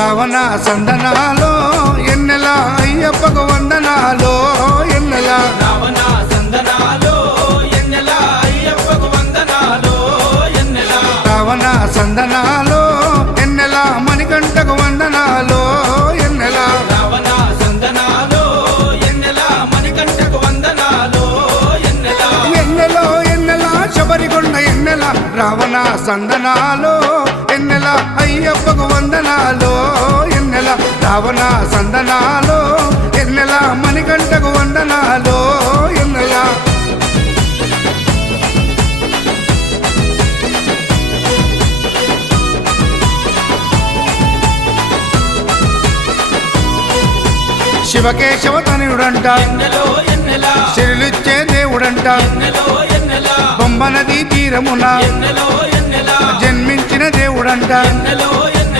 రావణ సందనాలో ఎన్నెల అయ్యప్పకు వందనాలో ఎన్నెల రావణ సందనాలో ఎన్నెల అయ్యప్పకు వందనాలో ఎన్నెల రావణ సందనాలో ఎన్నెల మణికంఠకు వందనాలో ఎన్నెల రావణ సందనాలో ఎన్నెల మణికంఠకు వందనాలో ఎన్నెల ఎన్నెలో ఎన్నెల శబరికొండ ఎన్నెల రావణ సందనాలో ఎన్నెల అయ్యప్పకు వందనాలో ఎన్నెల రావణ సందనాలో ఎన్నెల మణికంఠకు వందనాలో ఎన్నెల శివకేశవ తనయుడంట ఎన్నెలో ఎన్నెల శిరులిచ్చే దేవుడంట ఎన్నెలో ఎన్నెల బొమ్మ నదీ తీరమున ఎన్నెలో ఎన్నెల జన్మించిన దేవుడంట ఎన్నెలో